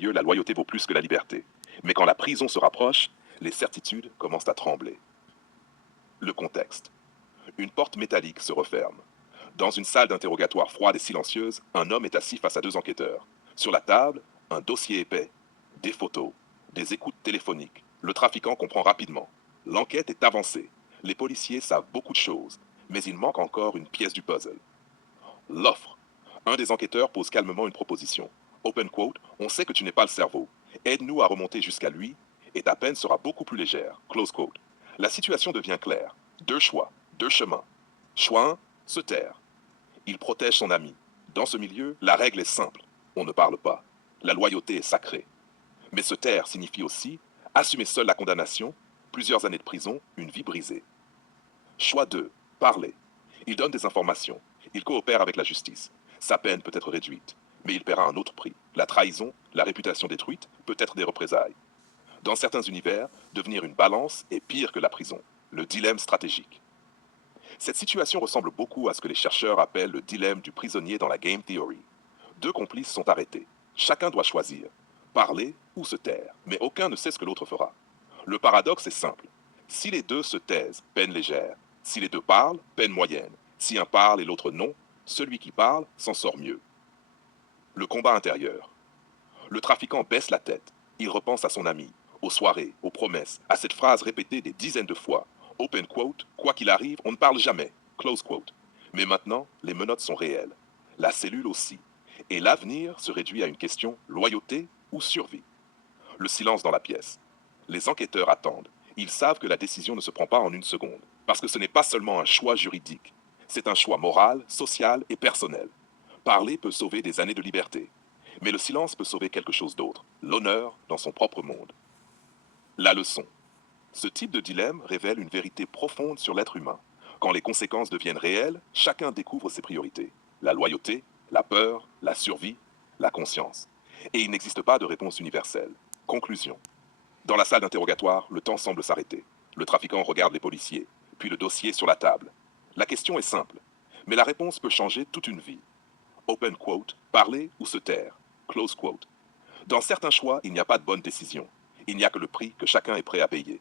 milieu, la loyauté vaut plus que la liberté. Mais quand la prison se rapproche, les certitudes commencent à trembler. Le contexte. Une porte métallique se referme. Dans une salle d'interrogatoire froide et silencieuse, un homme est assis face à deux enquêteurs. Sur la table, un dossier épais, des photos, des écoutes téléphoniques. Le trafiquant comprend rapidement. L'enquête est avancée. Les policiers savent beaucoup de choses, mais il manque encore une pièce du puzzle. L'offre. Un des enquêteurs pose calmement une proposition. Open quote, on sait que tu n'es pas le cerveau. Aide-nous à remonter jusqu'à lui et ta peine sera beaucoup plus légère. Close quote. La situation devient claire. Deux choix, deux chemins. Choix 1, se taire. Il protège son ami. Dans ce milieu, la règle est simple. On ne parle pas. La loyauté est sacrée. Mais se taire signifie aussi assumer seul la condamnation, plusieurs années de prison, une vie brisée. Choix 2, parler. Il donne des informations. Il coopère avec la justice. Sa peine peut être réduite, mais il paiera un autre prix. La trahison, la réputation détruite, peut-être des représailles. Dans certains univers, devenir une balance est pire que la prison. Le dilemme stratégique. Cette situation ressemble beaucoup à ce que les chercheurs appellent le dilemme du prisonnier dans la game theory. Deux complices sont arrêtés. Chacun doit choisir, parler ou se taire, mais aucun ne sait ce que l'autre fera. Le paradoxe est simple. Si les deux se taisent, peine légère. Si les deux parlent, peine moyenne. Si un parle et l'autre non, celui qui parle s'en sort mieux. Le combat intérieur. Le trafiquant baisse la tête. Il repense à son ami, aux soirées, aux promesses, à cette phrase répétée des dizaines de fois. Open quote, quoi qu'il arrive, on ne parle jamais. Close quote. Mais maintenant, les menottes sont réelles. La cellule aussi. Et l'avenir se réduit à une question loyauté ou survie. Le silence dans la pièce. Les enquêteurs attendent. Ils savent que la décision ne se prend pas en une seconde. Parce que ce n'est pas seulement un choix juridique. C'est un choix moral, social et personnel. Parler peut sauver des années de liberté. Mais le silence peut sauver quelque chose d'autre. L'honneur dans son propre monde. La leçon. Ce type de dilemme révèle une vérité profonde sur l'être humain. Quand les conséquences deviennent réelles, chacun découvre ses priorités. La loyauté, la peur, la survie, la conscience. Et il n'existe pas de réponse universelle. Conclusion. Dans la salle d'interrogatoire, le temps semble s'arrêter. Le trafiquant regarde les policiers, puis le dossier sur la table. La question est simple, mais la réponse peut changer toute une vie. Open quote, parler ou se taire. Close quote. Dans certains choix, il n'y a pas de bonne décision. Il n'y a que le prix que chacun est prêt à payer.